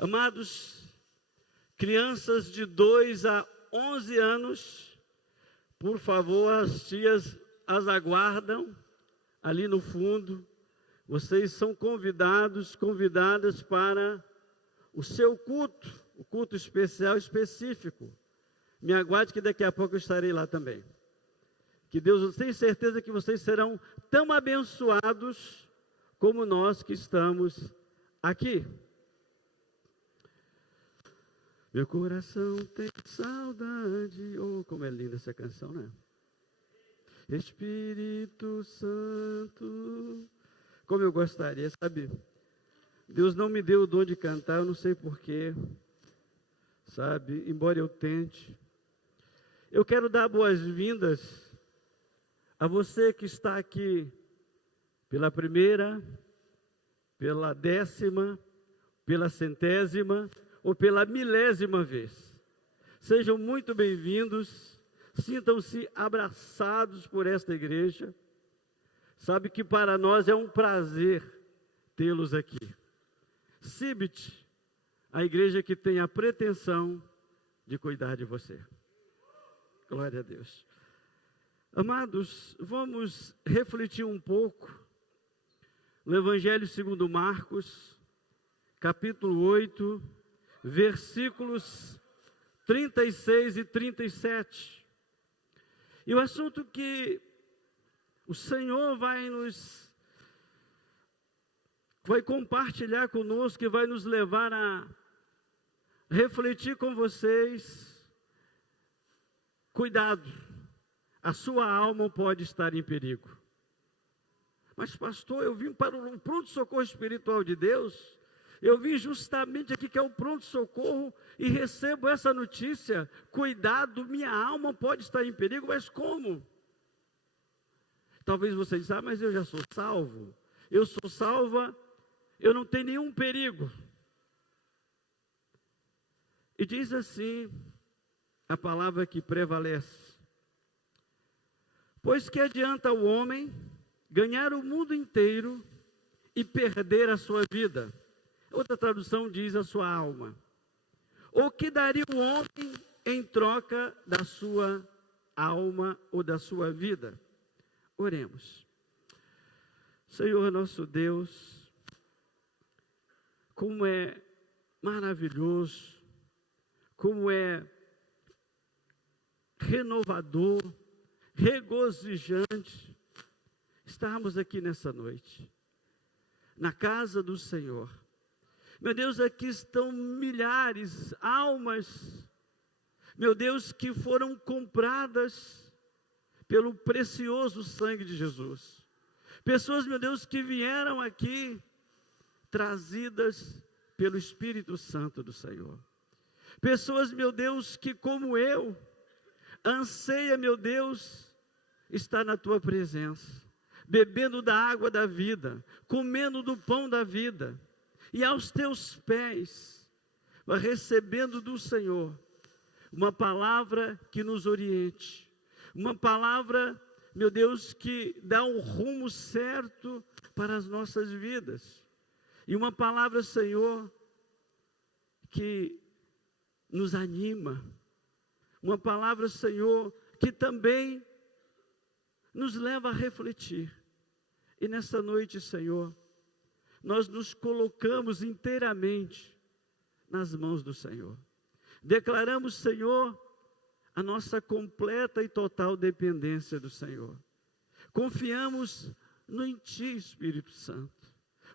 Amados, crianças de 2 a 11 anos, por favor, as tias as aguardam ali no fundo. Vocês são convidadas para o seu culto, o culto especial específico. Me aguarde que daqui a pouco eu estarei lá também. Que Deus, eu tenho certeza que vocês serão tão abençoados como nós que estamos aqui. Meu coração tem saudade. Oh, como é linda essa canção, né? Espírito Santo. Como eu gostaria, sabe? Deus não me deu o dom de cantar, eu não sei porquê, sabe? Embora eu tente. Eu quero dar boas-vindas a você que está aqui pela primeira, pela 10ª, pela 100ª ou pela 1000ª vez. Sejam muito bem-vindos, sintam-se abraçados por esta igreja. Sabe que para nós é um prazer tê-los aqui. CIBIT, a igreja que tem a pretensão de cuidar de você. Glória a Deus. Amados, vamos refletir um pouco no Evangelho segundo Marcos, capítulo 8, versículos 36 e 37. E o assunto que o Senhor vai compartilhar conosco, que vai nos levar a refletir com vocês. Cuidado, a sua alma pode estar em perigo. Mas pastor, eu vim para o pronto-socorro espiritual de Deus, eu vim justamente aqui que é o pronto-socorro e recebo essa notícia, cuidado, minha alma pode estar em perigo, mas como? Talvez você diga, mas eu já sou salvo, eu sou salva, eu não tenho nenhum perigo. E diz assim, a palavra que prevalece: pois que adianta o homem ganhar o mundo inteiro e perder a sua vida? Outra tradução diz a sua alma. O que daria o homem em troca da sua alma ou da sua vida? Oremos. Senhor nosso Deus, como é maravilhoso, como é renovador, regozijante estarmos aqui nessa noite, na casa do Senhor. Meu Deus, aqui estão milhares, almas, meu Deus, que foram compradas pelo precioso sangue de Jesus. Pessoas, meu Deus, que vieram aqui, trazidas pelo Espírito Santo do Senhor. Pessoas, meu Deus, que como eu, anseia, meu Deus, estar na Tua presença, bebendo da água da vida, comendo do pão da vida, e aos Teus pés, recebendo do Senhor, uma palavra que nos oriente, uma palavra, meu Deus, que dá um rumo certo para as nossas vidas, e uma palavra, Senhor, que nos anima, uma palavra, Senhor, que também nos leva a refletir. E nessa noite, Senhor, nós nos colocamos inteiramente nas mãos do Senhor. Declaramos, Senhor, a nossa completa e total dependência do Senhor. Confiamos em Ti, Espírito Santo.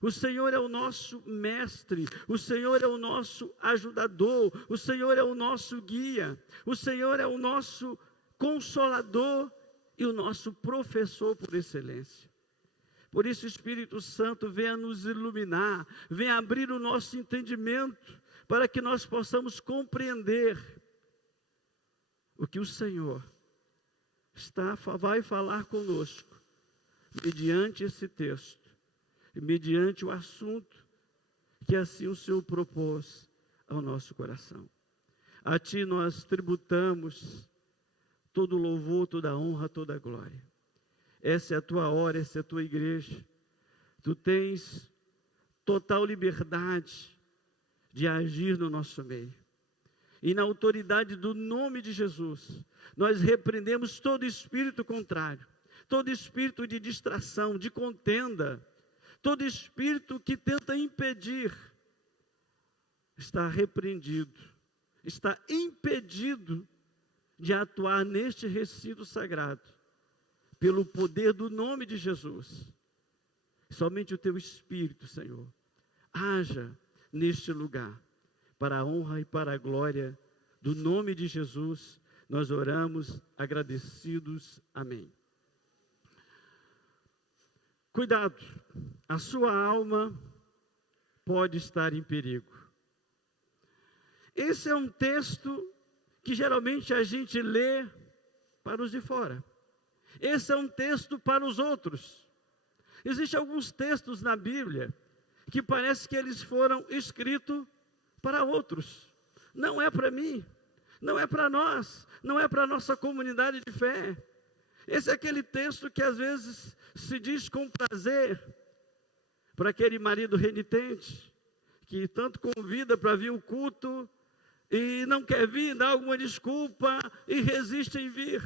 O Senhor é o nosso mestre, o Senhor é o nosso ajudador, o Senhor é o nosso guia, o Senhor é o nosso consolador e o nosso professor por excelência. Por isso, Espírito Santo, venha nos iluminar, venha abrir o nosso entendimento, para que nós possamos compreender o que o Senhor vai falar conosco, mediante esse texto, e mediante o assunto que assim o Senhor propôs ao nosso coração. A Ti nós tributamos todo louvor, toda honra, toda glória. Essa é a Tua hora, essa é a Tua igreja. Tu tens total liberdade de agir no nosso meio. E na autoridade do nome de Jesus, nós repreendemos todo espírito contrário, todo espírito de distração, de contenda, todo espírito que tenta impedir, está repreendido, está impedido de atuar neste recinto sagrado, pelo poder do nome de Jesus. Somente o teu Espírito, Senhor, haja neste lugar, para a honra e para a glória do nome de Jesus, nós oramos agradecidos. Amém. Cuidado, a sua alma pode estar em perigo. Esse é um texto que geralmente a gente lê para os de fora. Esse é um texto para os outros. Existem alguns textos na Bíblia que parece que eles foram escritos para outros. Não é para mim, não é para nós, não é para a nossa comunidade de fé. Esse é aquele texto que às vezes se diz com prazer para aquele marido renitente, que tanto convida para vir o culto e não quer vir, dá alguma desculpa e resiste em vir.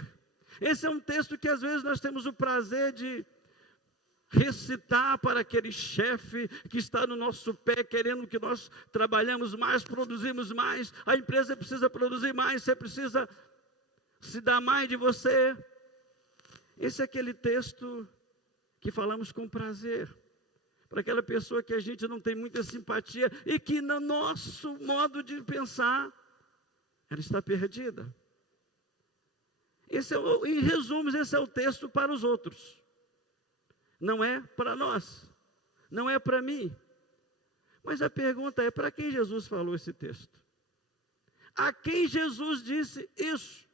Esse é um texto que às vezes nós temos o prazer de recitar para aquele chefe que está no nosso pé, querendo que nós trabalhemos mais, produzimos mais, a empresa precisa produzir mais, você precisa se dar mais de você. Esse é aquele texto que falamos com prazer, para aquela pessoa que a gente não tem muita simpatia e que no nosso modo de pensar, ela está perdida. Em resumo, esse é o texto para os outros. Não é para nós, não é para mim. Mas a pergunta é, para quem Jesus falou esse texto? A quem Jesus disse isso?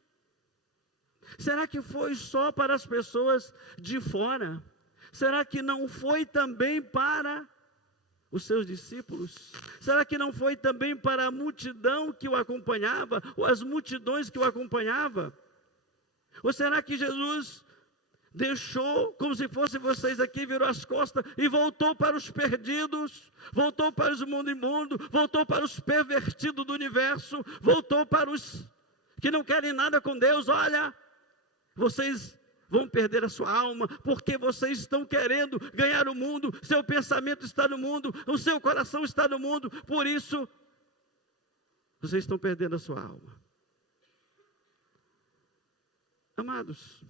Será que foi só para as pessoas de fora? Será que não foi também para os seus discípulos? Será que não foi também para a multidão que o acompanhava, ou as multidões que o acompanhavam? Ou será que Jesus deixou, como se fosse vocês aqui, virou as costas e voltou para os perdidos, voltou para os mundo imundo, voltou para os pervertidos do universo, voltou para os que não querem nada com Deus? Olha, vocês vão perder a sua alma, porque vocês estão querendo ganhar o mundo, seu pensamento está no mundo, o seu coração está no mundo, por isso, vocês estão perdendo a sua alma. Amados,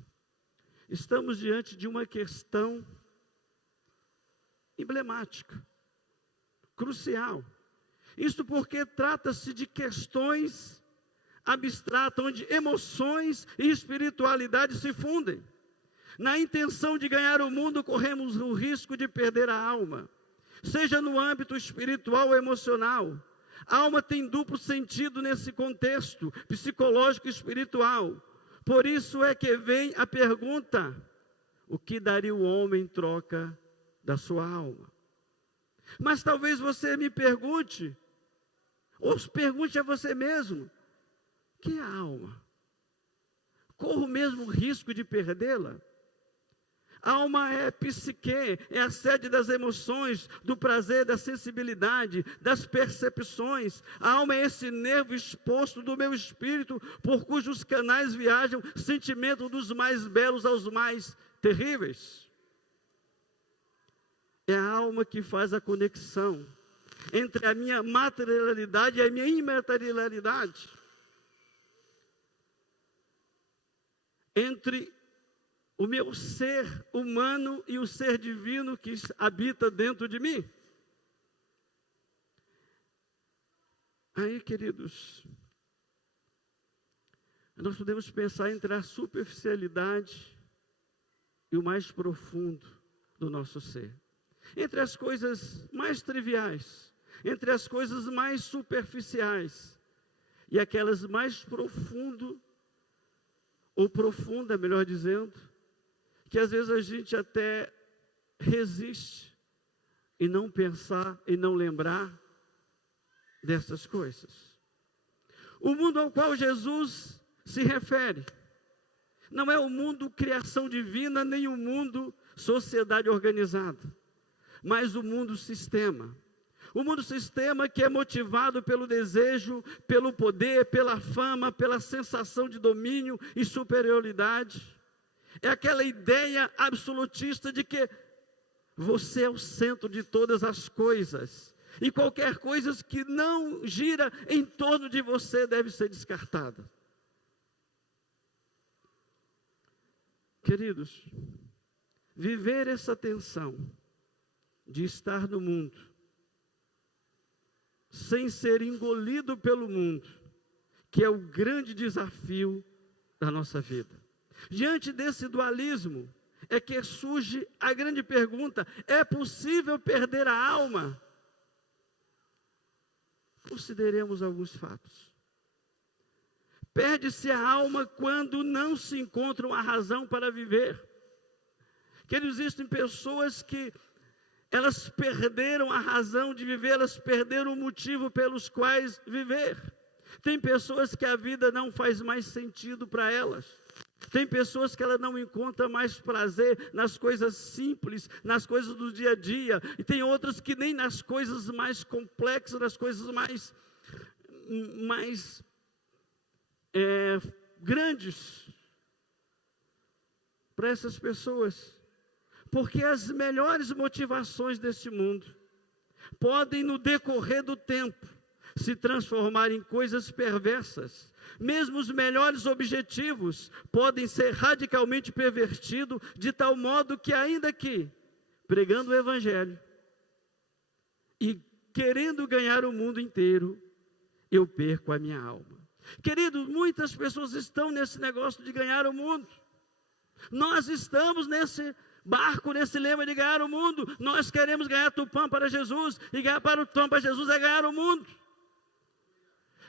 estamos diante de uma questão emblemática, crucial. Isto porque trata-se de questões abstratas, onde emoções e espiritualidade se fundem. Na intenção de ganhar o mundo, corremos o risco de perder a alma, seja no âmbito espiritual ou emocional. A alma tem duplo sentido nesse contexto psicológico e espiritual. Por isso é que vem a pergunta: o que daria o homem em troca da sua alma? Mas talvez você me pergunte, ou pergunte a você mesmo: que é a alma? Corro mesmo o risco de perdê-la? A alma é psique, é a sede das emoções, do prazer, da sensibilidade, das percepções. A alma é esse nervo exposto do meu espírito, por cujos canais viajam sentimentos dos mais belos aos mais terríveis. É a alma que faz a conexão entre a minha materialidade e a minha imaterialidade. Entre o meu ser humano e o ser divino que habita dentro de mim. Aí, queridos, nós podemos pensar entre a superficialidade e o mais profundo do nosso ser. Entre as coisas mais triviais, entre as coisas mais superficiais e aquelas mais profundas, ou profunda, melhor dizendo, que às vezes a gente até resiste em não pensar, em não lembrar dessas coisas. O mundo ao qual Jesus se refere não é o mundo criação divina, nem o mundo sociedade organizada, mas o mundo sistema. O mundo sistema que é motivado pelo desejo, pelo poder, pela fama, pela sensação de domínio e superioridade. É aquela ideia absolutista de que você é o centro de todas as coisas. E qualquer coisa que não gira em torno de você deve ser descartada. Queridos, viver essa tensão de estar no mundo, sem ser engolido pelo mundo, que é o grande desafio da nossa vida. Diante desse dualismo, é que surge a grande pergunta: é possível perder a alma? Consideremos alguns fatos. Perde-se a alma quando não se encontra uma razão para viver. Que existem pessoas que elas perderam a razão de viver, elas perderam o motivo pelos quais viver. Tem pessoas que a vida não faz mais sentido para elas. Tem pessoas que ela não encontra mais prazer nas coisas simples, nas coisas do dia a dia. E tem outras que nem nas coisas mais complexas, nas coisas mais grandes. Para essas pessoas. Porque as melhores motivações deste mundo podem, no decorrer do tempo, se transformar em coisas perversas. Mesmo os melhores objetivos podem ser radicalmente pervertidos, de tal modo que, ainda que pregando o Evangelho e querendo ganhar o mundo inteiro, eu perco a minha alma. Queridos, muitas pessoas estão nesse negócio de ganhar o mundo. Nós estamos nesse barco, nesse lema de ganhar o mundo. Nós queremos ganhar Tupã para Jesus, e ganhar para o Tupã para Jesus é ganhar o mundo.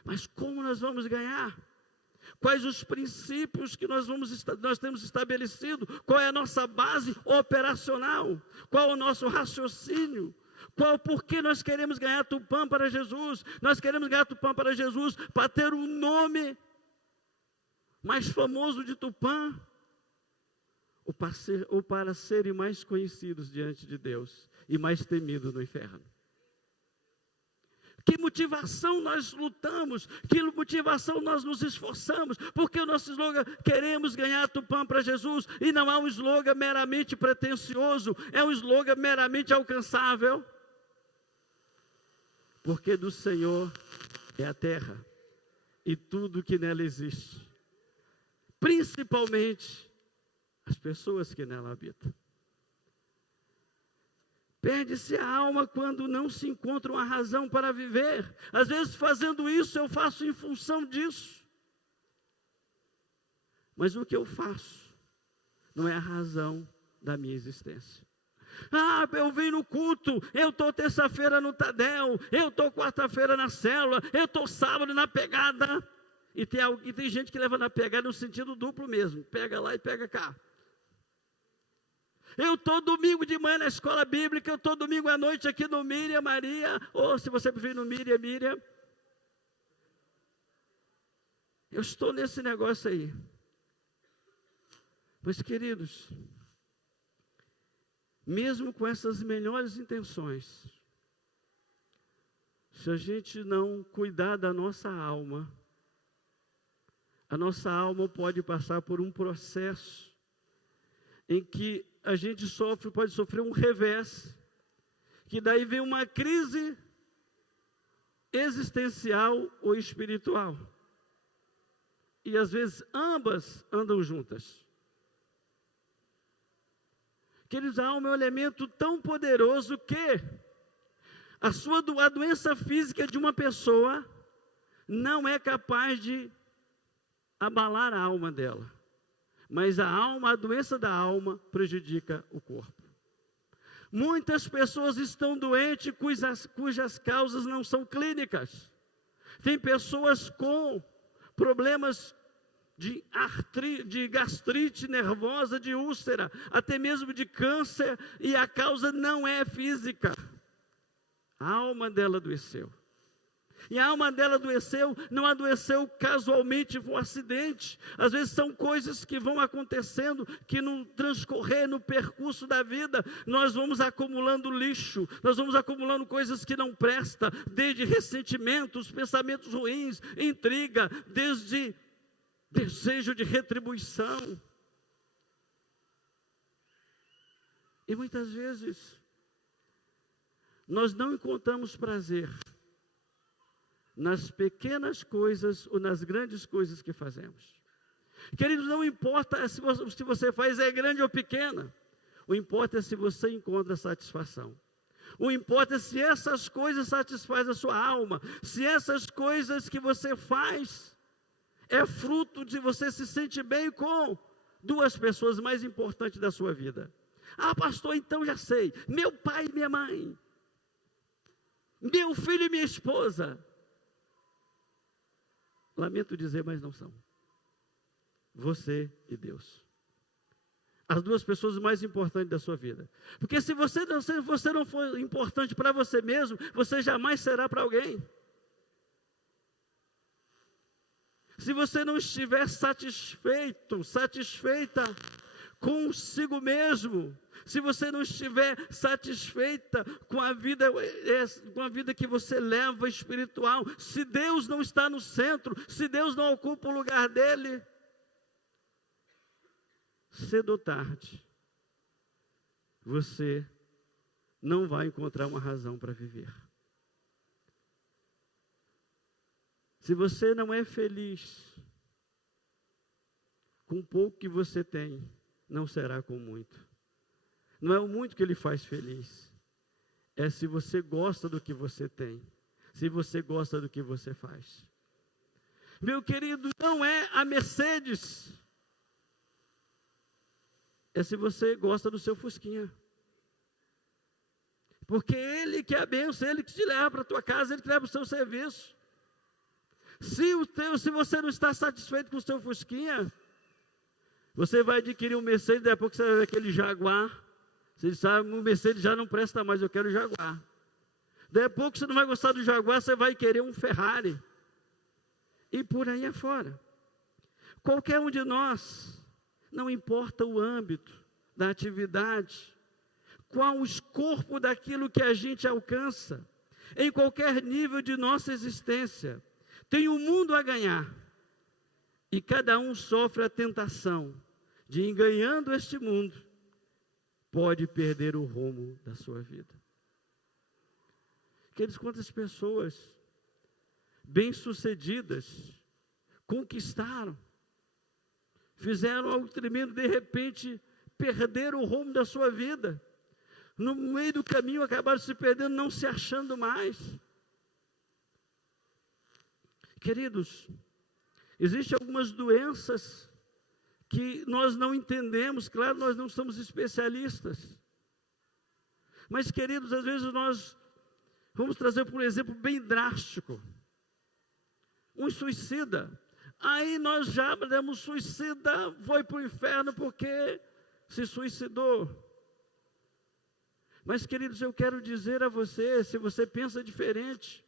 Mas como nós vamos ganhar? Quais os princípios que nós temos estabelecido? Qual é a nossa base operacional? Qual é o nosso raciocínio? Por que nós queremos ganhar Tupã para Jesus? Nós queremos ganhar Tupã para Jesus para ter um nome mais famoso de Tupã, ou para serem mais conhecidos diante de Deus e mais temidos no inferno. Que motivação nós lutamos, que motivação nós nos esforçamos, porque o nosso slogan, queremos ganhar Tupã para Jesus, e não é um slogan meramente pretensioso, é um slogan meramente alcançável, porque do Senhor é a terra, e tudo que nela existe, principalmente as pessoas que nela habitam. Perde-se a alma quando não se encontra uma razão para viver. Às vezes, fazendo isso, eu faço em função disso. Mas o que eu faço não é a razão da minha existência. Eu venho no culto, eu estou terça-feira no Tadel, eu estou quarta-feira na célula, eu estou sábado na pegada. E tem gente que leva na pegada no sentido duplo mesmo. Pega lá e pega cá. Eu estou domingo de manhã na escola bíblica, eu estou domingo à noite aqui no Miriam Maria, ou se você preferir no Miriam. Eu estou nesse negócio aí. Mas, queridos, mesmo com essas melhores intenções, se a gente não cuidar da nossa alma, a nossa alma pode passar por um processo em que a gente pode sofrer um revés, que daí vem uma crise existencial ou espiritual. E às vezes ambas andam juntas. Queridos, a alma é um elemento tão poderoso que a doença física de uma pessoa não é capaz de abalar a alma dela. Mas a doença da alma prejudica o corpo. Muitas pessoas estão doentes cujas causas não são clínicas. Tem pessoas com problemas de gastrite nervosa, de úlcera, até mesmo de câncer, e a causa não é física. A alma dela adoeceu. E a alma dela adoeceu, não adoeceu casualmente, foi um acidente. Às vezes são coisas que vão acontecendo, que no transcorrer, no percurso da vida, nós vamos acumulando lixo, nós vamos acumulando coisas que não prestam, desde ressentimentos, pensamentos ruins, intriga, desde desejo de retribuição. E muitas vezes, nós não encontramos prazer nas pequenas coisas ou nas grandes coisas que fazemos. Queridos, não importa se você faz é grande ou pequena, o importa é se você encontra satisfação. O importa é se essas coisas satisfazem a sua alma, se essas coisas que você faz é fruto de você se sentir bem com duas pessoas mais importantes da sua vida. Ah, pastor, então já sei, meu pai e minha mãe, meu filho e minha esposa. Lamento dizer, mas não são. Você e Deus. As duas pessoas mais importantes da sua vida. Porque se você não for importante para você mesmo, você jamais será para alguém. Se você não estiver satisfeita consigo mesmo, se você não estiver satisfeita com a vida que você leva espiritual, se Deus não está no centro, se Deus não ocupa o lugar dele, cedo ou tarde, você não vai encontrar uma razão para viver. Se você não é feliz com o pouco que você tem, não será com muito. Não é o muito que ele faz feliz, é se você gosta do que você tem, se você gosta do que você faz. Meu querido, não é a Mercedes, é se você gosta do seu Fusquinha. Porque ele que é a bênção, ele que te leva para a tua casa, ele que leva para o seu serviço. Se você não está satisfeito com o seu Fusquinha, você vai adquirir um Mercedes, daqui a pouco você vai ver aquele Jaguar. Você sabe, o Mercedes já não presta mais, eu quero o Jaguar. Daí a pouco você não vai gostar do Jaguar, você vai querer um Ferrari. E por aí afora. Qualquer um de nós, não importa o âmbito da atividade, qual o escopo daquilo que a gente alcança, em qualquer nível de nossa existência, tem um mundo a ganhar. E cada um sofre a tentação de, em ganhando este mundo, pode perder o rumo da sua vida. Queridos, quantas pessoas bem-sucedidas conquistaram, fizeram algo tremendo, de repente perderam o rumo da sua vida, no meio do caminho acabaram se perdendo, não se achando mais. Queridos, existem algumas doenças que nós não entendemos, claro, nós não somos especialistas. Mas, queridos, às vezes nós vamos trazer por um exemplo bem drástico. Um suicida. Aí nós já demos suicida, foi para o inferno porque se suicidou. Mas, queridos, eu quero dizer a você, se você pensa diferente,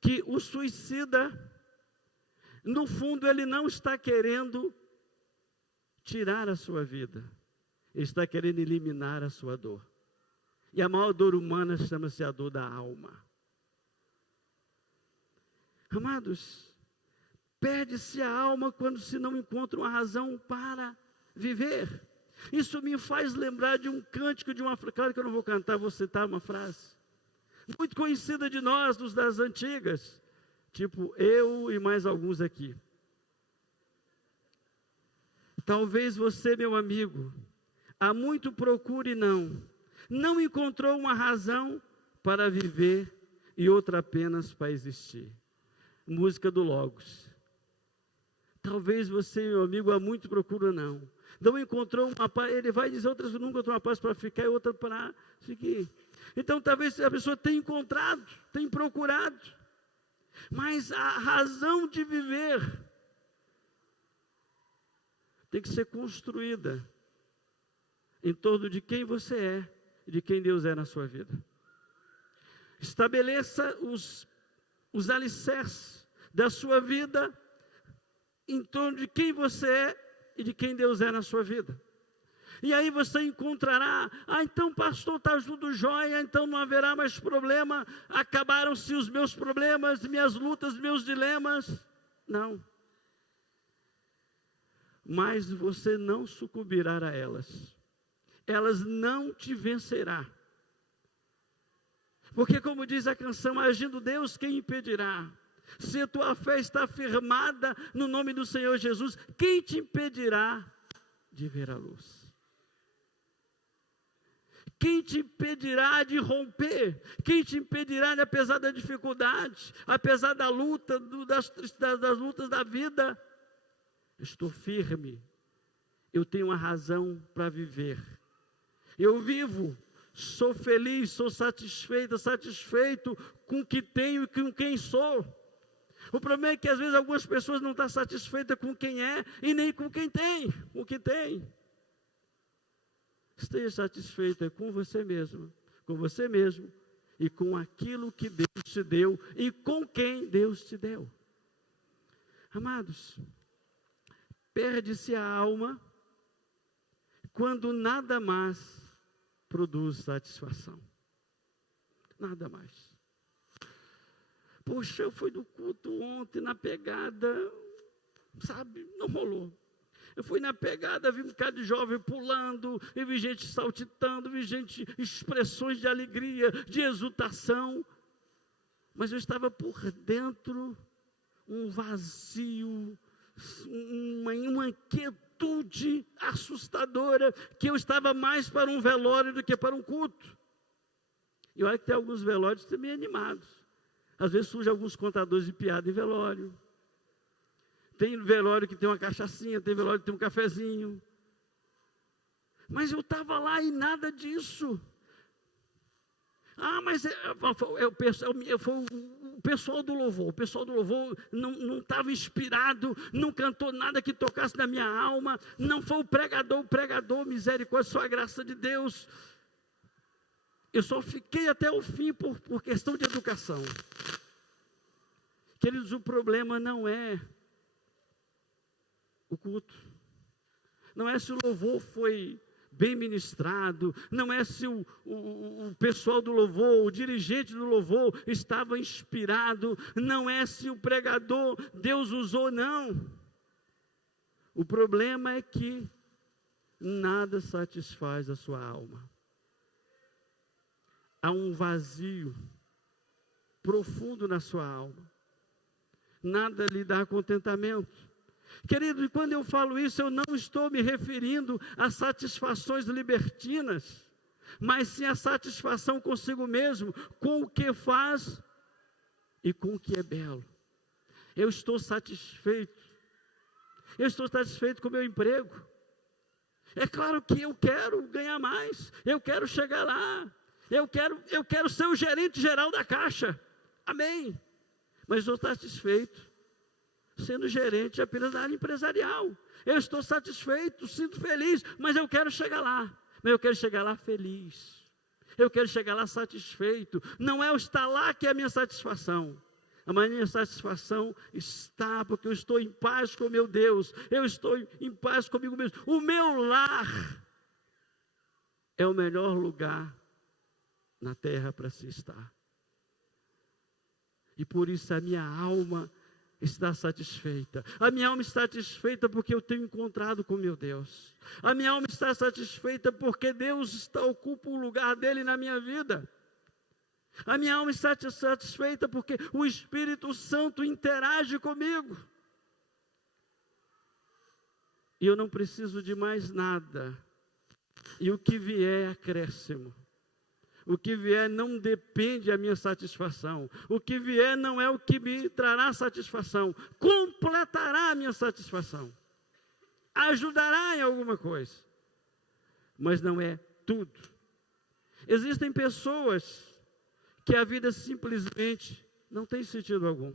que o suicida, no fundo, ele não está querendo tirar a sua vida, ele está querendo eliminar a sua dor. E a maior dor humana chama-se a dor da alma. Amados, perde-se a alma quando se não encontra uma razão para viver. Isso me faz lembrar de um cântico, de uma frase, claro que eu não vou cantar, vou citar uma frase, muito conhecida de nós, dos das antigas, tipo eu e mais alguns aqui. Talvez você, meu amigo, há muito procure e não encontrou uma razão para viver e outra apenas para existir. Música do Logos. Talvez você, meu amigo, há muito procura não encontrou uma paz, ele vai dizer outras, não encontrou uma paz para ficar e outra para seguir. Então talvez a pessoa tenha encontrado, tenha procurado, mas a razão de viver tem que ser construída em torno de quem você é e de quem Deus é na sua vida. Estabeleça os alicerces da sua vida em torno de quem você é e de quem Deus é na sua vida. E aí você encontrará, então pastor, está tudo jóia, então não haverá mais problema, acabaram-se os meus problemas, minhas lutas, meus dilemas. Não. Mas você não sucumbirá a elas. Elas não te vencerá. Porque como diz a canção, agindo Deus, quem impedirá? Se a tua fé está firmada no nome do Senhor Jesus, quem te impedirá de ver a luz? Quem te impedirá de romper? Quem te impedirá, apesar da dificuldade, apesar da luta, das lutas da vida? Estou firme, eu tenho uma razão para viver. Eu vivo, sou feliz, sou satisfeito com o que tenho e com quem sou. O problema é que às vezes algumas pessoas não estão satisfeitas com quem é e nem com quem tem, o que tem. Esteja satisfeita com você mesmo e com aquilo que Deus te deu e com quem Deus te deu. Amados, perde-se a alma quando nada mais produz satisfação. Nada mais. Poxa, eu fui do culto ontem na pegada, sabe, não rolou. Eu fui na pegada, vi um bocado de jovem pulando, eu vi gente saltitando, vi gente, expressões de alegria, de exultação. Mas eu estava por dentro, um vazio, uma inquietude assustadora, que eu estava mais para um velório do que para um culto. E olha que tem alguns velórios também animados. Às vezes surgem alguns contadores de piada em velório. Tem velório que tem uma cachaçinha, tem velório que tem um cafezinho. Mas eu estava lá e nada disso. Mas foi o pessoal do louvor. O pessoal do louvor não estava inspirado, não cantou nada que tocasse na minha alma. Não foi o pregador, misericórdia, só a graça de Deus. Eu só fiquei até o fim por questão de educação. Queridos, o problema não é o culto, não é se o louvor foi bem ministrado, não é se o pessoal do louvor, o dirigente do louvor estava inspirado, não é se o pregador Deus usou, não. O problema é que nada satisfaz a sua alma. Há um vazio profundo na sua alma. Nada lhe dá contentamento. Querido, e quando eu falo isso, eu não estou me referindo a satisfações libertinas, mas sim a satisfação consigo mesmo, com o que faz e com o que é belo. Eu estou satisfeito. Eu estou satisfeito com o meu emprego. É claro que eu quero ganhar mais, eu quero chegar lá, eu quero ser o gerente geral da Caixa. Amém. Mas estou satisfeito sendo gerente apenas da área empresarial. Eu estou satisfeito, sinto feliz, mas eu quero chegar lá. Mas eu quero chegar lá feliz. Eu quero chegar lá satisfeito. Não é o estar lá que é a minha satisfação. A minha satisfação está porque eu estou em paz com meu Deus. Eu estou em paz comigo mesmo. O meu lar é o melhor lugar na terra para se estar. E por isso a minha alma está satisfeita. A minha alma está satisfeita porque eu tenho encontrado com meu Deus. A minha alma está satisfeita porque Deus ocupa o lugar dele na minha vida. A minha alma está satisfeita porque o Espírito Santo interage comigo. E eu não preciso de mais nada. E o que vier é acréscimo. O que vier não depende da minha satisfação. O que vier não é o que me trará satisfação. Completará a minha satisfação. Ajudará em alguma coisa. Mas não é tudo. Existem pessoas que a vida simplesmente não tem sentido algum.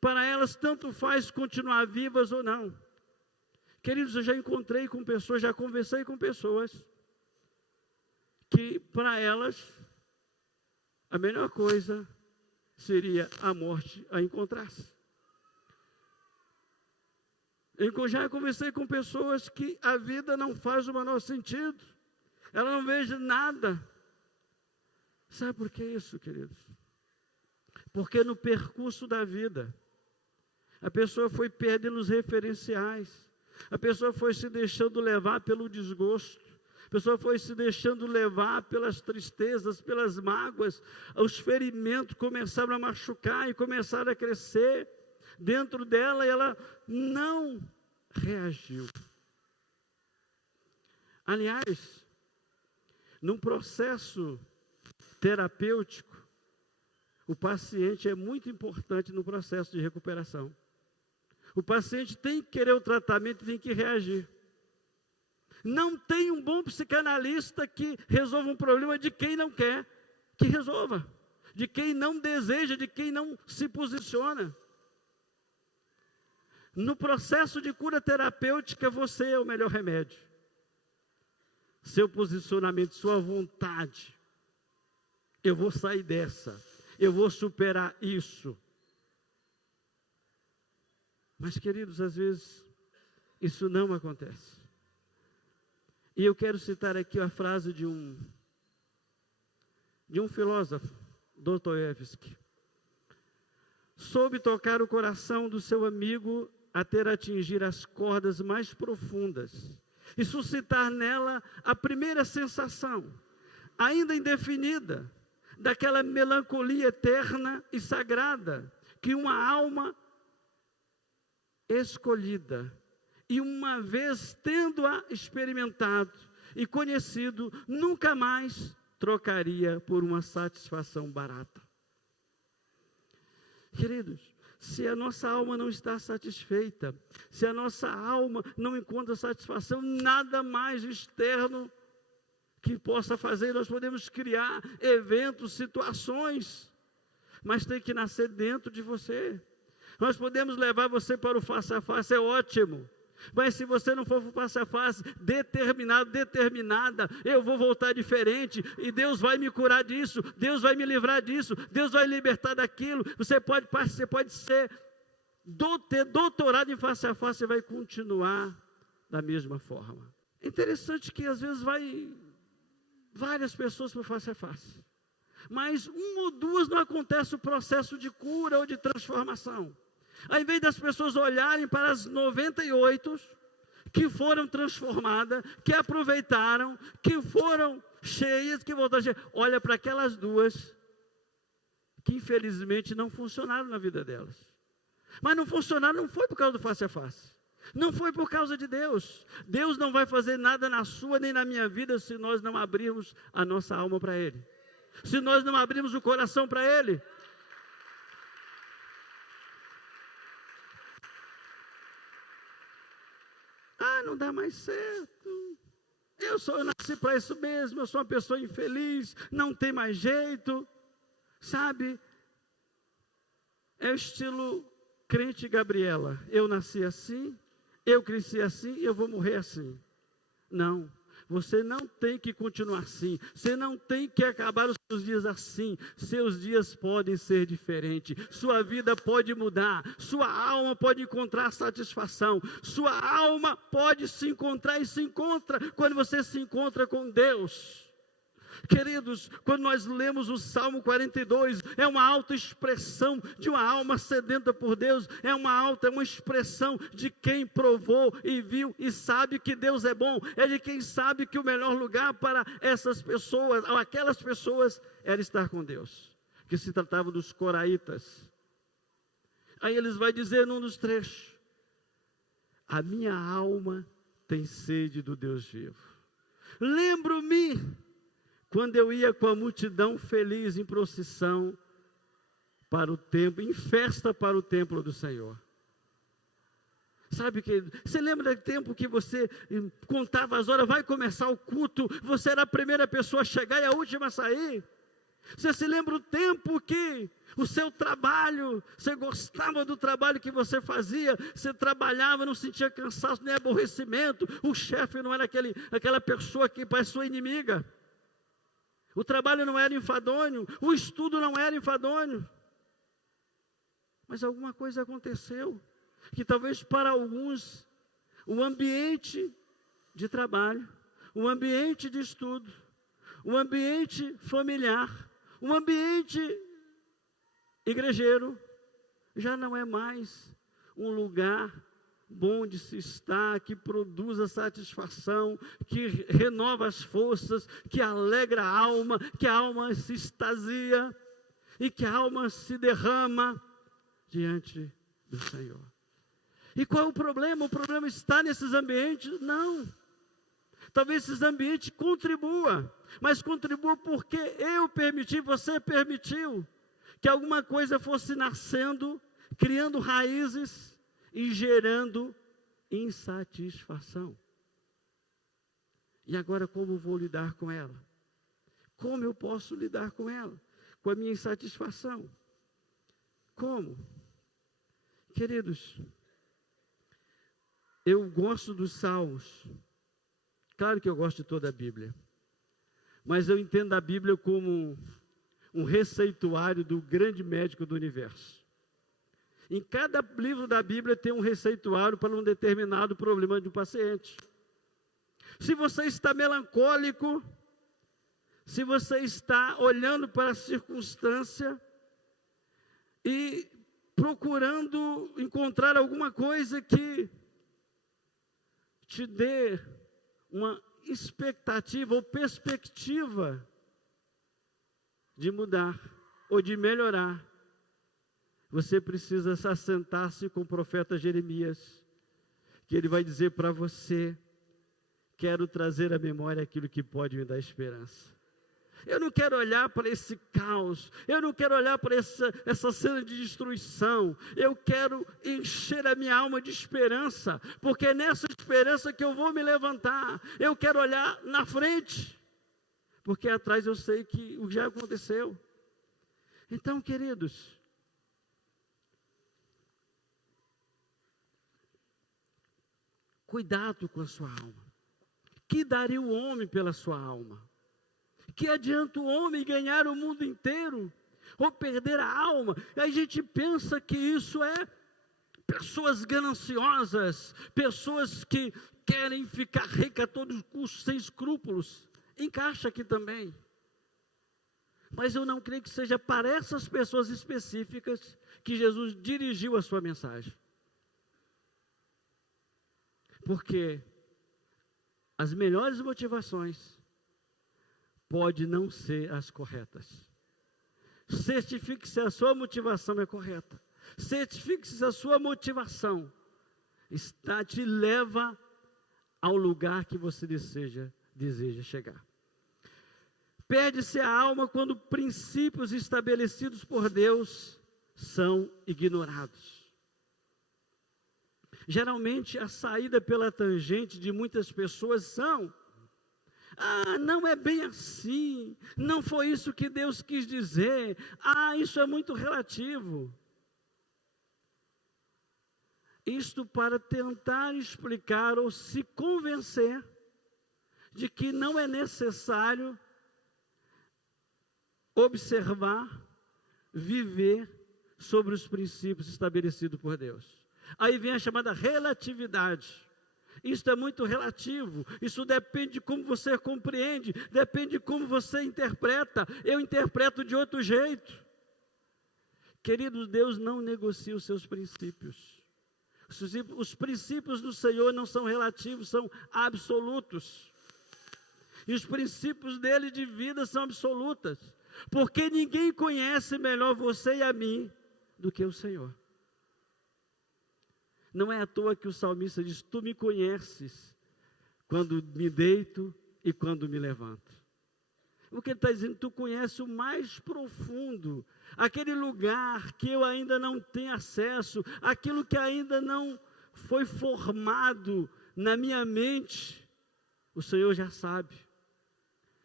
Para elas tanto faz continuar vivas ou não. Queridos, eu já encontrei com pessoas, já conversei com pessoas que para elas a melhor coisa seria a morte a encontrasse. Eu já conversei com pessoas que a vida não faz o menor sentido, ela não vejo nada. Sabe por que isso, queridos? Porque no percurso da vida, a pessoa foi perdendo os referenciais, a pessoa foi se deixando levar pelo desgosto, a pessoa foi se deixando levar pelas tristezas, pelas mágoas, os ferimentos começaram a machucar e começaram a crescer dentro dela e ela não reagiu. Aliás, num processo terapêutico, o paciente é muito importante no processo de recuperação. O paciente tem que querer o tratamento e tem que reagir. Não tem um bom psicanalista que resolva um problema de quem não quer que resolva, de quem não deseja, de quem não se posiciona. No processo de cura terapêutica, você é o melhor remédio. Seu posicionamento, sua vontade. Eu vou sair dessa, eu vou superar isso. Mas, queridos, às vezes, isso não acontece. E eu quero citar aqui a frase de um filósofo, Dostoiévski. Soube tocar o coração do seu amigo até atingir as cordas mais profundas e suscitar nela a primeira sensação, ainda indefinida, daquela melancolia eterna e sagrada que uma alma escolhida, e uma vez tendo-a experimentado e conhecido, nunca mais trocaria por uma satisfação barata. Queridos, se a nossa alma não está satisfeita, se a nossa alma não encontra satisfação, nada mais externo que possa fazer, nós podemos criar eventos, situações, mas tem que nascer dentro de você. Nós podemos levar você para o face a face, é ótimo. Mas se você não for para o face a face, determinado, determinada, eu vou voltar diferente, e Deus vai me curar disso, Deus vai me livrar disso, Deus vai libertar daquilo. Você pode ser ter doutorado em face a face, você vai continuar da mesma forma. É interessante que às vezes vai várias pessoas para o face a face, mas uma ou duas não acontece o processo de cura ou de transformação. Ao invés das pessoas olharem para as 98 que foram transformadas, que aproveitaram, que foram cheias, que voltaram cheias, olha para aquelas duas que infelizmente não funcionaram na vida delas. Mas não funcionaram, não foi por causa do face a face, não foi por causa de Deus. Deus não vai fazer nada na sua nem na minha vida se nós não abrirmos a nossa alma para Ele, se nós não abrirmos o coração para Ele. Não dá mais certo, eu nasci para isso mesmo, eu sou uma pessoa infeliz, não tem mais jeito, sabe? É o estilo crente Gabriela, eu nasci assim, eu cresci assim e eu vou morrer assim. Não, você não tem que continuar assim, você não tem que acabar os seus dias assim, seus dias podem ser diferentes, sua vida pode mudar, sua alma pode encontrar satisfação, sua alma pode se encontrar e se encontra quando você se encontra com Deus. Queridos, quando nós lemos o Salmo 42, é uma autoexpressão de uma alma sedenta por Deus, é uma expressão de quem provou e viu e sabe que Deus é bom, é de quem sabe que o melhor lugar para essas pessoas, ou aquelas pessoas, era estar com Deus, que se tratava dos coraitas. Aí eles vão dizer num dos trechos: a minha alma tem sede do Deus vivo. Lembro-me quando eu ia com a multidão feliz em procissão para o templo, em festa para o templo do Senhor. Sabe, querido, você lembra do tempo que você contava as horas, vai começar o culto, você era a primeira pessoa a chegar e a última a sair? Você se lembra o tempo que o seu trabalho, você gostava do trabalho que você fazia, você trabalhava, não sentia cansaço nem aborrecimento, o chefe não era aquela pessoa que parece sua inimiga. O trabalho não era enfadonho, o estudo não era enfadonho. mas alguma coisa aconteceu, que talvez para alguns, o ambiente de trabalho, o ambiente de estudo, o ambiente familiar, o ambiente igrejeiro, já não é mais um lugar bom de se estar, que produz a satisfação, que renova as forças, que alegra a alma, que a alma se extasia e que a alma se derrama diante do Senhor. E qual é o problema? O problema está nesses ambientes? Não. Talvez esses ambientes contribuam, mas contribua porque eu permiti, você permitiu, que alguma coisa fosse nascendo, criando raízes e gerando insatisfação. E agora como vou lidar com ela? Como eu posso lidar com ela? Com a minha insatisfação? Como? Queridos, eu gosto dos Salmos. Claro que eu gosto de toda a Bíblia. Mas eu entendo a Bíblia como um receituário do grande médico do universo. Em cada livro da Bíblia tem um receituário para um determinado problema de um paciente. Se você está melancólico, se você está olhando para a circunstância e procurando encontrar alguma coisa que te dê uma expectativa ou perspectiva de mudar ou de melhorar, você precisa se assentar-se com o profeta Jeremias, que ele vai dizer para você: quero trazer à memória aquilo que pode me dar esperança. Eu não quero olhar para esse caos, eu não quero olhar para essa cena de destruição, eu quero encher a minha alma de esperança, porque é nessa esperança que eu vou me levantar. Eu quero olhar na frente, porque atrás eu sei que o que já aconteceu. Então, queridos, cuidado com a sua alma. Que daria o homem pela sua alma? Que adianta o homem ganhar o mundo inteiro ou perder a alma? E aí a gente pensa que isso é pessoas gananciosas, pessoas que querem ficar ricas a todo custo, sem escrúpulos. Encaixa aqui também. Mas eu não creio que seja para essas pessoas específicas que Jesus dirigiu a sua mensagem. Porque as melhores motivações podem não ser as corretas. Certifique se a sua motivação é correta. Certifique se a sua motivação te leva ao lugar que você deseja chegar. Perde-se a alma quando princípios estabelecidos por Deus são ignorados. Geralmente a saída pela tangente de muitas pessoas são: não é bem assim, não foi isso que Deus quis dizer, isso é muito relativo. Isto para tentar explicar ou se convencer de que não é necessário observar, viver sobre os princípios estabelecidos por Deus. Aí vem a chamada relatividade. Isso é muito relativo, isso depende de como você compreende, depende de como você interpreta. Eu interpreto de outro jeito. Queridos, Deus não negocia os seus princípios. Os princípios do Senhor não são relativos, são absolutos. E os princípios dele de vida são absolutas. Porque ninguém conhece melhor você e a mim do que o Senhor. Não é à toa que o salmista diz: tu me conheces quando me deito e quando me levanto. O que ele está dizendo? Tu conheces o mais profundo, aquele lugar que eu ainda não tenho acesso, aquilo que ainda não foi formado na minha mente, o Senhor já sabe.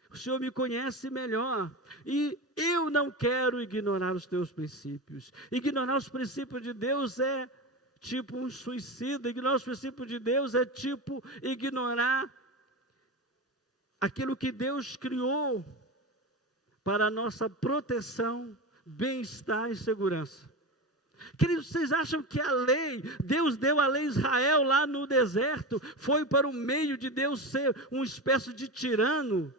O Senhor me conhece melhor, e eu não quero ignorar os teus princípios. Ignorar os princípios de Deus é tipo um suicida. Ignorar os princípios de Deus é tipo ignorar aquilo que Deus criou para a nossa proteção, bem-estar e segurança. Queridos, vocês acham que a lei, Deus deu a lei a Israel lá no deserto, foi para o meio de Deus ser uma espécie de tirano?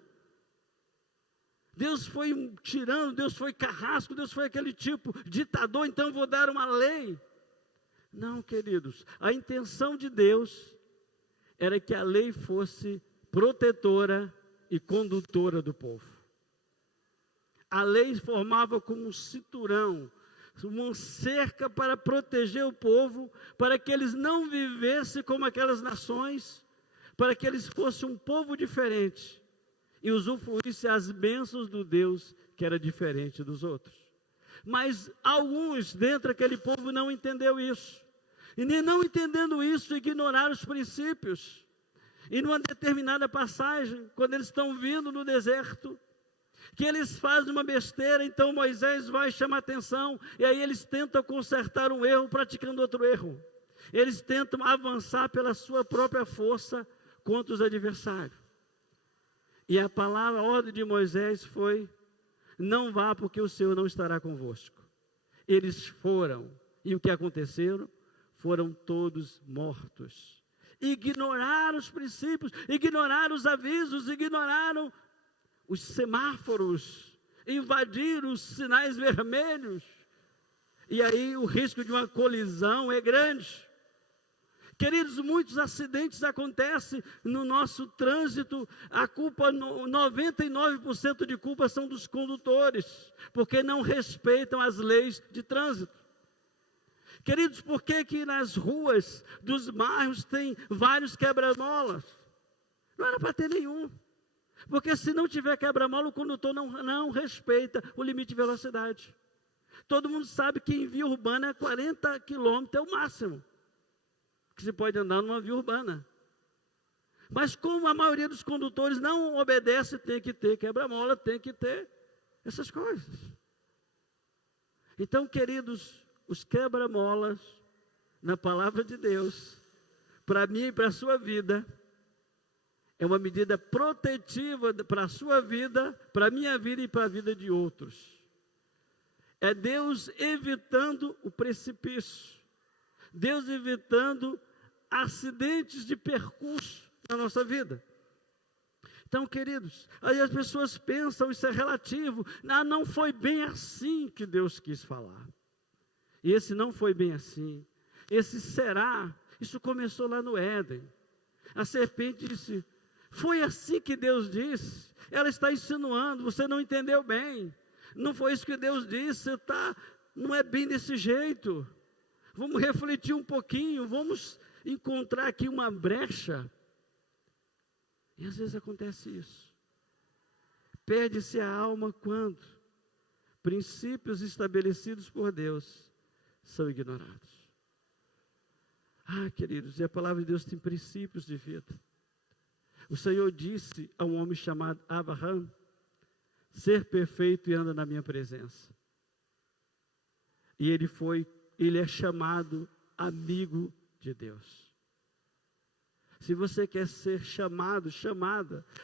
Deus foi um tirano, Deus foi carrasco, Deus foi aquele tipo ditador, então vou dar uma lei. Não, queridos, a intenção de Deus era que a lei fosse protetora e condutora do povo. A lei formava como um cinturão, uma cerca para proteger o povo, para que eles não vivessem como aquelas nações, para que eles fossem um povo diferente e usufruíssem as bênçãos do Deus que era diferente dos outros. Mas alguns dentro daquele povo não entenderam isso, e nem não entendendo isso, ignoraram os princípios. E numa determinada passagem, quando eles estão vindo no deserto, que eles fazem uma besteira, então Moisés vai chamar atenção, e aí eles tentam consertar um erro, praticando outro erro. Eles tentam avançar pela sua própria força contra os adversários. E a palavra, a ordem de Moisés foi: não vá, porque o Senhor não estará convosco. Eles foram, e o que aconteceram? Foram todos mortos. Ignoraram os princípios, ignoraram os avisos, ignoraram os semáforos, invadiram os sinais vermelhos, e aí o risco de uma colisão é grande. Queridos, muitos acidentes acontecem no nosso trânsito, a culpa, 99% de culpa são dos condutores, porque não respeitam as leis de trânsito. Queridos, por que nas ruas dos bairros tem vários quebra-molas? Não era para ter nenhum. Porque se não tiver quebra-mola, o condutor não respeita o limite de velocidade. Todo mundo sabe que em via urbana 40 km é o máximo que se pode andar numa via urbana. Mas como a maioria dos condutores não obedece, tem que ter quebra-mola, tem que ter essas coisas. Então, queridos, os quebra-molas, na palavra de Deus, para mim e para a sua vida, é uma medida protetiva para a sua vida, para a minha vida e para a vida de outros. É Deus evitando o precipício, Deus evitando acidentes de percurso na nossa vida. Então, queridos, aí as pessoas pensam, isso é relativo, não foi bem assim que Deus quis falar. E esse não foi bem assim, esse será, isso começou lá no Éden. A serpente disse: foi assim que Deus disse. Ela está insinuando, você não entendeu bem. Não foi isso que Deus disse, não é bem desse jeito. Vamos refletir um pouquinho, vamos encontrar aqui uma brecha. E às vezes acontece isso. Perde-se a alma quando princípios estabelecidos por Deus são ignorados. Queridos, e a palavra de Deus tem princípios de vida. O Senhor disse a um homem chamado Abraham: ser perfeito e anda na minha presença. E ele é chamado amigo de Deus. Se você quer ser chamada,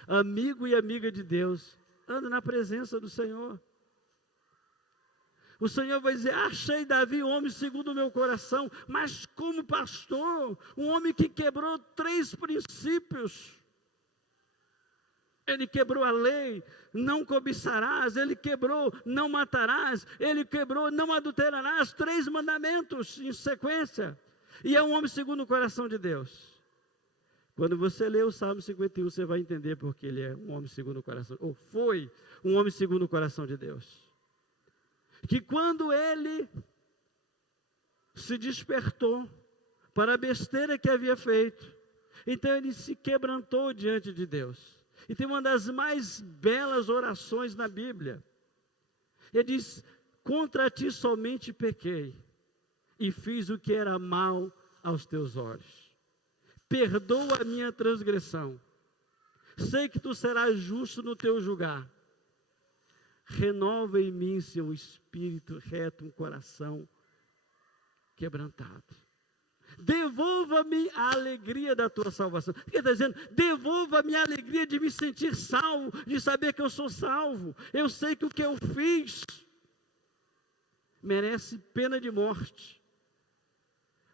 amigo e amiga de Deus, anda na presença do Senhor. O Senhor vai dizer: achei Davi, um homem segundo o meu coração, mas como pastor, um homem que quebrou 3 princípios. Ele quebrou a lei, não cobiçarás, ele quebrou, não matarás, ele quebrou, não adulterarás, 3 mandamentos em sequência. E é um homem segundo o coração de Deus. Quando você lê o Salmo 51, você vai entender porque ele é um homem segundo o coração, ou foi um homem segundo o coração de Deus. Que quando ele se despertou para a besteira que havia feito, então ele se quebrantou diante de Deus. E tem uma das mais belas orações na Bíblia. Ele diz: contra ti somente pequei, e fiz o que era mal aos teus olhos. Perdoa a minha transgressão. Sei que tu serás justo no teu julgar. Renova em mim, Senhor, um espírito reto, um coração quebrantado. Devolva-me a alegria da tua salvação. O que ele está dizendo? Devolva-me a alegria de me sentir salvo, de saber que eu sou salvo. Eu sei que o que eu fiz, merece pena de morte,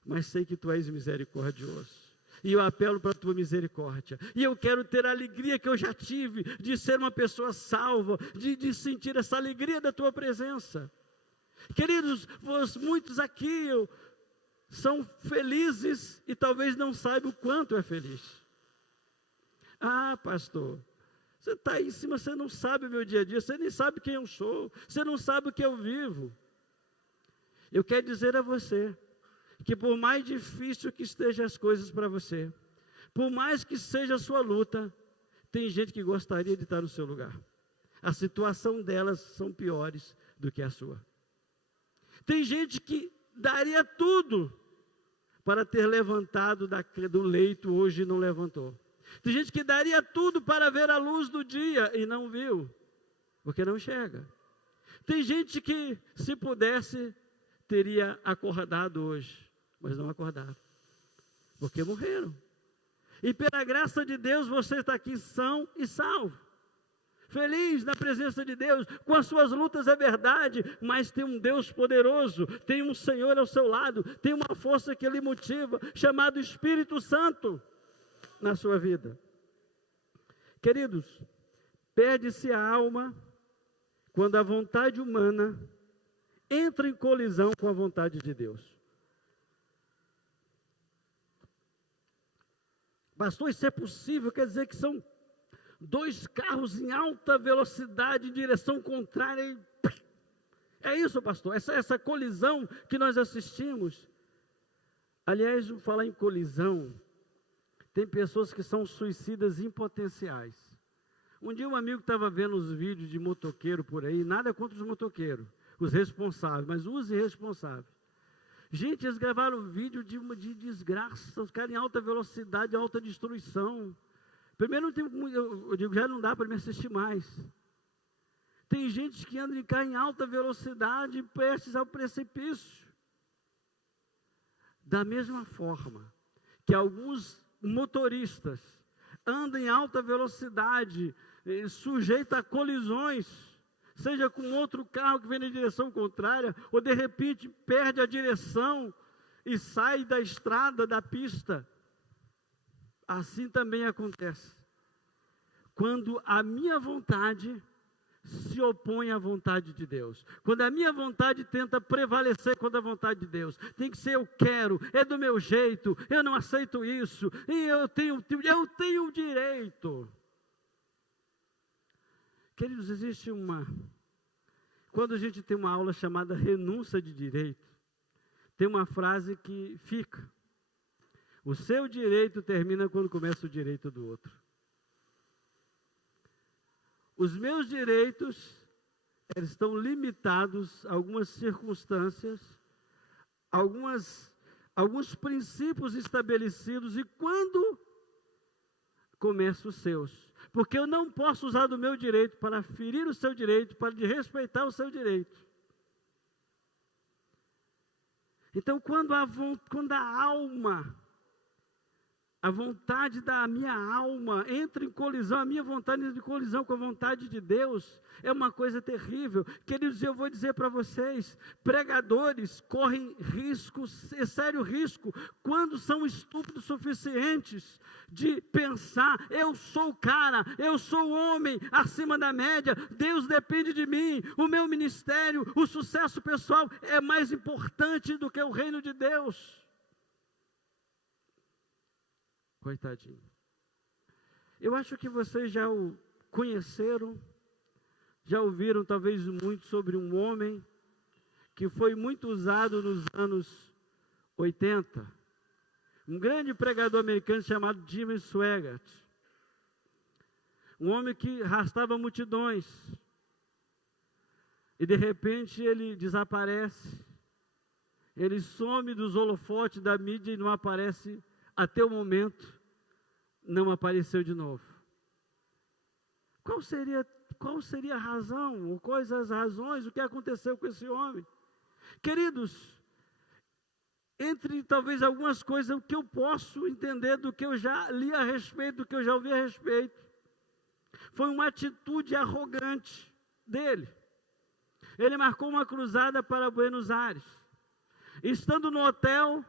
mas sei que tu és misericordioso. E eu apelo para a tua misericórdia. E eu quero ter a alegria que eu já tive de ser uma pessoa salva, de sentir essa alegria da tua presença. Queridos, muitos aqui são felizes e talvez não saibam o quanto é feliz. Ah, pastor, você está aí em cima, você não sabe o meu dia a dia, você nem sabe quem eu sou, você não sabe o que eu vivo. Eu quero dizer a você, que por mais difícil que estejam as coisas para você, por mais que seja a sua luta, tem gente que gostaria de estar no seu lugar. A situação delas são piores do que a sua. Tem gente que daria tudo para ter levantado do leito hoje e não levantou. Tem gente que daria tudo para ver a luz do dia e não viu, porque não enxerga. Tem gente que, se pudesse, teria acordado hoje, mas não acordaram, porque morreram. E pela graça de Deus, você está aqui são e salvo, feliz na presença de Deus, com as suas lutas é verdade, mas tem um Deus poderoso, tem um Senhor ao seu lado, tem uma força que lhe motiva, chamado Espírito Santo, na sua vida. Queridos, perde-se a alma quando a vontade humana entra em colisão com a vontade de Deus. Pastor, isso é possível? Quer dizer que são dois carros em alta velocidade em direção contrária e... É isso, pastor, essa colisão que nós assistimos. Aliás, vou falar em colisão, tem pessoas que são suicidas impotenciais. Um dia um amigo estava vendo os vídeos de motoqueiro por aí, nada contra os motoqueiros, os responsáveis, mas os irresponsáveis. Gente, eles gravaram um vídeo de desgraça, os caras em alta velocidade, alta destruição. Primeiro, eu digo, já não dá para me assistir mais. Tem gente que anda em alta velocidade, prestes ao precipício. Da mesma forma que alguns motoristas andam em alta velocidade, sujeitos a colisões, seja com outro carro que vem na direção contrária, ou de repente perde a direção e sai da estrada, da pista. Assim também acontece quando a minha vontade se opõe à vontade de Deus, quando a minha vontade tenta prevalecer contra a vontade de Deus. Tem que ser eu quero, é do meu jeito, eu não aceito isso, e eu tenho o direito. Queridos, existe quando a gente tem uma aula chamada renúncia de direito, tem uma frase que fica: o seu direito termina quando começa o direito do outro. Os meus direitos, eles estão limitados a algumas circunstâncias, alguns princípios estabelecidos, e quando começam os seus. Porque eu não posso usar do meu direito para ferir o seu direito, para desrespeitar o seu direito. Então, quando a alma, a vontade da minha alma entra em colisão, a minha vontade entra em colisão com a vontade de Deus, é uma coisa terrível. Queridos, eu vou dizer para vocês, pregadores correm risco, sério risco, quando são estúpidos suficientes de pensar: eu sou o cara, eu sou o homem acima da média, Deus depende de mim, o meu ministério, o sucesso pessoal é mais importante do que o reino de Deus. Coitadinho. Eu acho que vocês já o conheceram, já ouviram talvez muito sobre um homem que foi muito usado nos anos 80. Um grande pregador americano chamado Jimmy Swaggart. Um homem que arrastava multidões. E de repente ele desaparece. Ele some dos holofotes da mídia e não aparece até o momento. Não apareceu de novo. Qual seria a razão, ou quais as razões, o que aconteceu com esse homem? Queridos, entre talvez algumas coisas que eu posso entender do que eu já li a respeito, do que eu já ouvi a respeito, foi uma atitude arrogante dele. Ele marcou uma cruzada para Buenos Aires. Estando no hotel,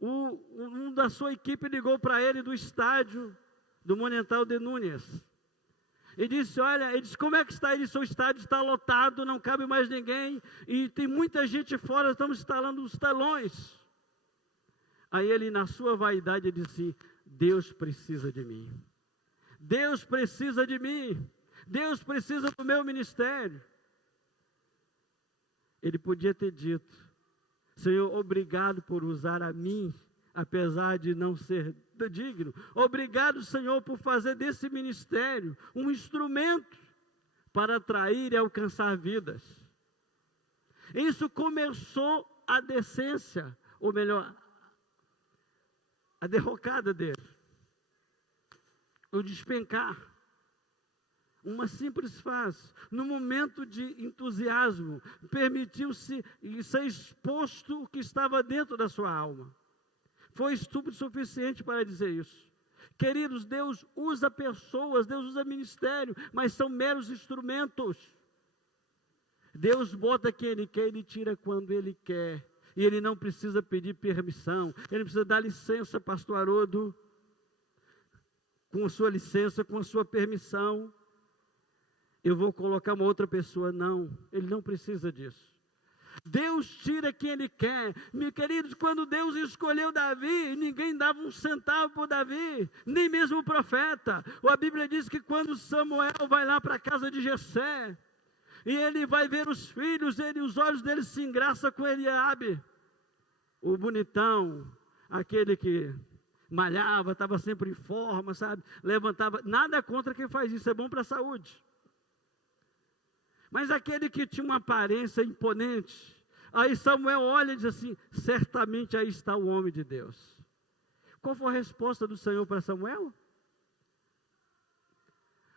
um da sua equipe ligou para ele do estádio do Monumental de Núñez. E disse, olha, ele disse, como é que está? Ele disse, o estádio está lotado, não cabe mais ninguém, e tem muita gente fora, estamos instalando os telões. Aí ele, na sua vaidade, disse, Deus precisa de mim. Deus precisa de mim. Deus precisa do meu ministério. Ele podia ter dito, Senhor, obrigado por usar a mim, apesar de não ser digno. Obrigado, Senhor, por fazer desse ministério um instrumento para atrair e alcançar vidas. Isso começou a decência, ou melhor, a derrocada dele, o despencar. Uma simples frase, no momento de entusiasmo, permitiu-se ser exposto o que estava dentro da sua alma. Foi estúpido o suficiente para dizer isso. Queridos, Deus usa pessoas, Deus usa ministério, mas são meros instrumentos. Deus bota quem Ele quer, Ele tira quando Ele quer. E Ele não precisa pedir permissão, Ele não precisa dar licença, pastor Haroldo, com a sua licença, com a sua permissão. Eu vou colocar uma outra pessoa, não, Ele não precisa disso. Deus tira quem Ele quer. Meus queridos, quando Deus escolheu Davi, ninguém dava um centavo por Davi, nem mesmo o profeta. A Bíblia diz que quando Samuel vai lá para a casa de Jessé, e ele vai ver os filhos, os olhos dele se engraçam com Eliabe, o bonitão, aquele que malhava, estava sempre em forma, sabe, levantava, nada contra quem faz isso, é bom para a saúde. Mas aquele que tinha uma aparência imponente, aí Samuel olha e diz assim, certamente aí está o homem de Deus. Qual foi a resposta do Senhor para Samuel?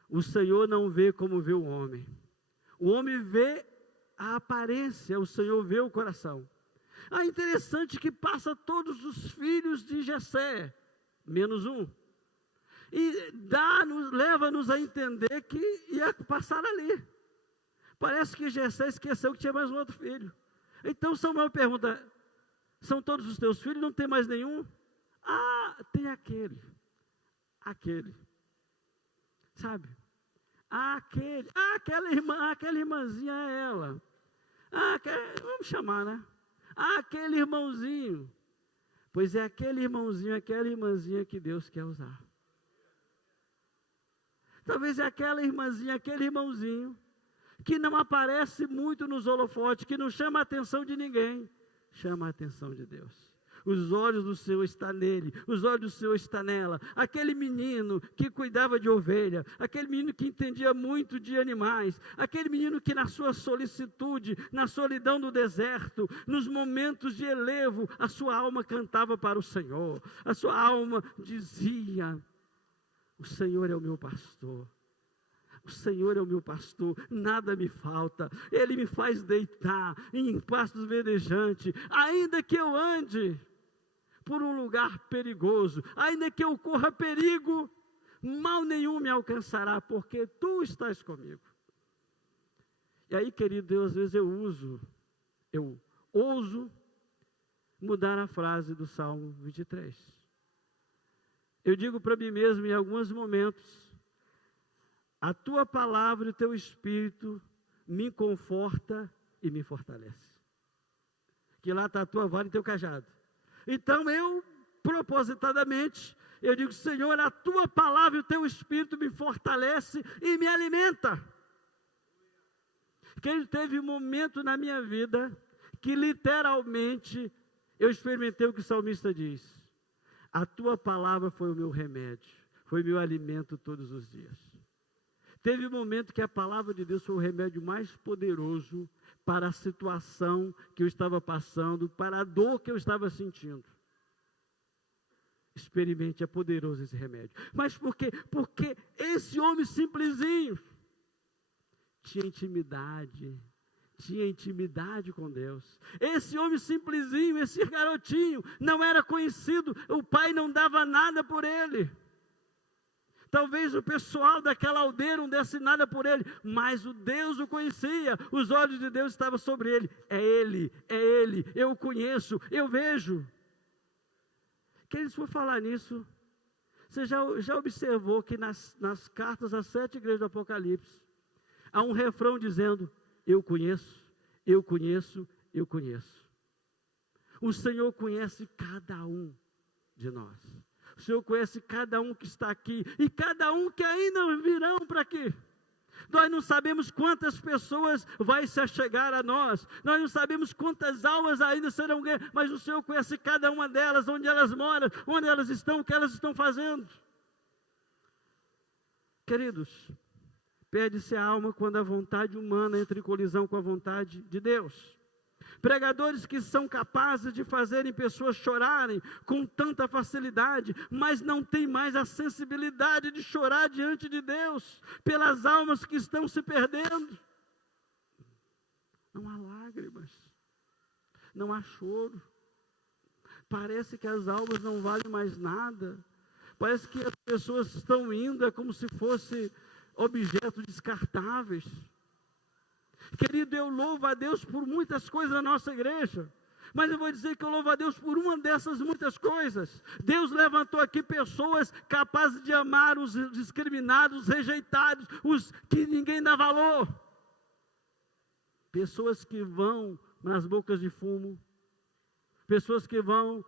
O Senhor não vê como vê o homem. O homem vê a aparência, o Senhor vê o coração. Interessante que passa todos os filhos de Jessé, menos um. E leva-nos a entender que ia passar ali. Parece que Jessé esqueceu que tinha mais um outro filho. Então Samuel pergunta, são todos os teus filhos? Não tem mais nenhum? Tem aquele. Sabe? Aquela irmãzinha é ela. Vamos chamar, né? Aquele irmãozinho. Pois é aquele irmãozinho, aquela irmãzinha que Deus quer usar. Talvez é aquela irmãzinha, aquele irmãozinho que não aparece muito nos holofotes, que não chama a atenção de ninguém, chama a atenção de Deus. Os olhos do Senhor estão nele, os olhos do Senhor estão nela. Aquele menino que cuidava de ovelha, aquele menino que entendia muito de animais, aquele menino que na sua solicitude, na solidão do deserto, nos momentos de elevo, a sua alma cantava para o Senhor. A sua alma dizia, o Senhor é o meu pastor. O Senhor é o meu pastor, nada me falta. Ele me faz deitar em pastos verdejantes. Ainda que eu ande por um lugar perigoso, ainda que eu corra perigo, mal nenhum me alcançará, porque tu estás comigo. E aí, querido, às vezes eu ouso mudar a frase do Salmo 23. Eu digo para mim mesmo em alguns momentos, a tua palavra e o teu espírito me conforta e me fortalece. Que lá está a tua vara e teu cajado. Então eu, propositadamente, eu digo, Senhor, a tua palavra e o teu espírito me fortalece e me alimenta. Que teve um momento na minha vida que literalmente eu experimentei o que o salmista diz. A tua palavra foi o meu remédio, foi meu alimento todos os dias. Teve um momento que a palavra de Deus foi o remédio mais poderoso para a situação que eu estava passando, para a dor que eu estava sentindo. Experimente, é poderoso esse remédio. Mas por quê? Porque esse homem simplesinho tinha intimidade com Deus. Esse homem simplesinho, esse garotinho, não era conhecido, o pai não dava nada por ele. Talvez o pessoal daquela aldeia não desse nada por ele, mas o Deus o conhecia, os olhos de Deus estavam sobre ele. É ele, eu o conheço, eu vejo. Queridos, por falar nisso, você já observou que nas cartas às 7 igrejas do Apocalipse, há um refrão dizendo, eu conheço, eu conheço, eu conheço. O Senhor conhece cada um de nós. O Senhor conhece cada um que está aqui e cada um que ainda virão para aqui. Nós não sabemos quantas pessoas vai se achegar a nós. Nós não sabemos quantas almas ainda serão ganhas. Mas o Senhor conhece cada uma delas, onde elas moram, onde elas estão, o que elas estão fazendo. Queridos, perde-se a alma quando a vontade humana entra em colisão com a vontade de Deus. Pregadores que são capazes de fazerem pessoas chorarem com tanta facilidade, mas não têm mais a sensibilidade de chorar diante de Deus, pelas almas que estão se perdendo. Não há lágrimas, não há choro. Parece que as almas não valem mais nada. Parece que as pessoas estão indo, é como se fossem objetos descartáveis. Querido, eu louvo a Deus por muitas coisas na nossa igreja, mas eu vou dizer que eu louvo a Deus por uma dessas muitas coisas. Deus levantou aqui pessoas capazes de amar os discriminados, os rejeitados, os que ninguém dá valor. Pessoas que vão nas bocas de fumo, pessoas que vão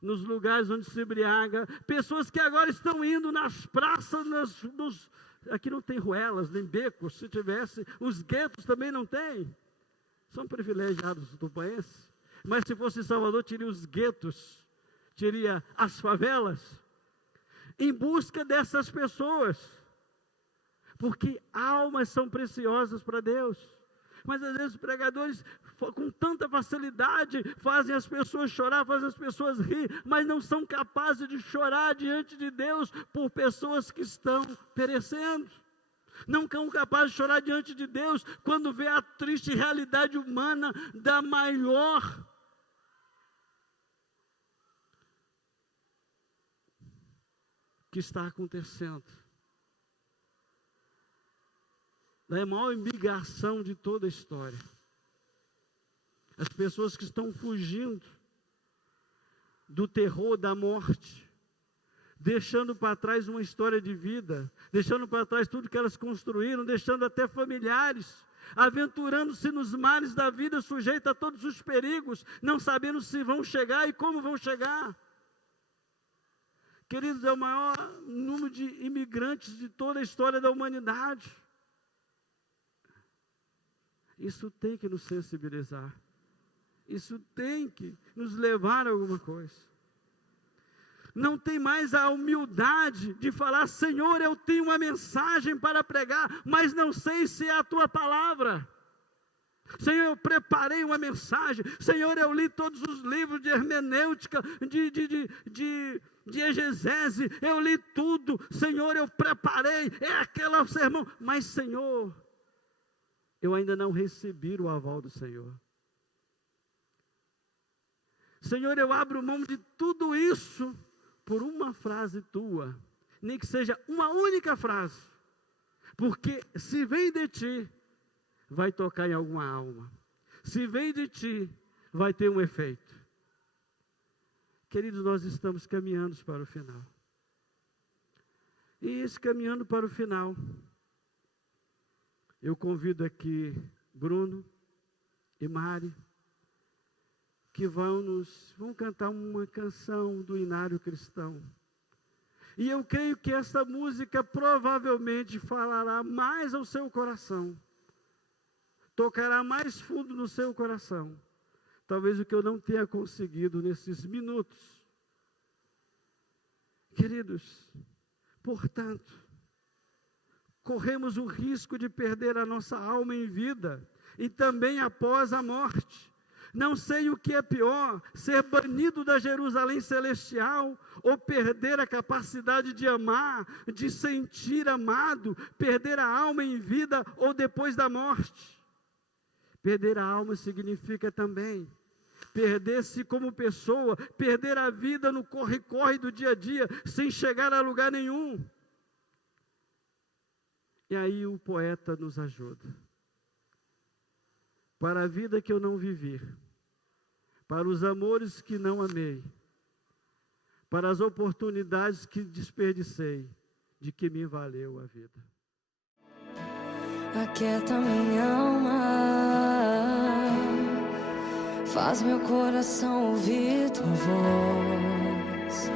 nos lugares onde se embriaga, pessoas que agora estão indo nas praças, aqui não tem ruelas, nem becos, se tivesse, os guetos também não tem, são privilegiados os tupaenses, mas se fosse em Salvador, teria os guetos, teria as favelas, em busca dessas pessoas, porque almas são preciosas para Deus. Mas às vezes os pregadores com tanta facilidade fazem as pessoas chorar, fazem as pessoas rir, mas não são capazes de chorar diante de Deus por pessoas que estão perecendo. Não são capazes de chorar diante de Deus quando vê a triste realidade humana da maior que está acontecendo. Da maior imigração de toda a história. As pessoas que estão fugindo do terror da morte, deixando para trás uma história de vida, deixando para trás tudo que elas construíram, deixando até familiares, aventurando-se nos mares da vida, sujeito a todos os perigos, não sabendo se vão chegar e como vão chegar. Queridos, é o maior número de imigrantes de toda a história da humanidade. Isso tem que nos sensibilizar. Isso tem que nos levar a alguma coisa. Não tem mais a humildade de falar, Senhor, eu tenho uma mensagem para pregar, mas não sei se é a tua palavra. Senhor, eu preparei uma mensagem. Senhor, eu li todos os livros de hermenêutica, de exegese, eu li tudo. Senhor, eu preparei, é aquele sermão. Mas, Senhor, eu ainda não recebi o aval do Senhor. Senhor, eu abro mão de tudo isso por uma frase tua, nem que seja uma única frase, porque se vem de ti, vai tocar em alguma alma. Se vem de ti, vai ter um efeito. Queridos, nós estamos caminhando para o final. E esse caminhando para o final, eu convido aqui Bruno e Mari, que vão cantar uma canção do Inário Cristão. E eu creio que essa música provavelmente falará mais ao seu coração, tocará mais fundo no seu coração, talvez o que eu não tenha conseguido nesses minutos. Queridos, portanto, corremos o risco de perder a nossa alma em vida e também após a morte. Não sei o que é pior, ser banido da Jerusalém celestial ou perder a capacidade de amar, de sentir amado, perder a alma em vida ou depois da morte. Perder a alma significa também perder-se como pessoa, perder a vida no corre-corre do dia a dia, sem chegar a lugar nenhum. E aí o poeta nos ajuda. Para a vida que eu não vivi, para os amores que não amei, para as oportunidades que desperdicei, de que me valeu a vida. Aquieta minha alma, faz meu coração ouvir tua voz.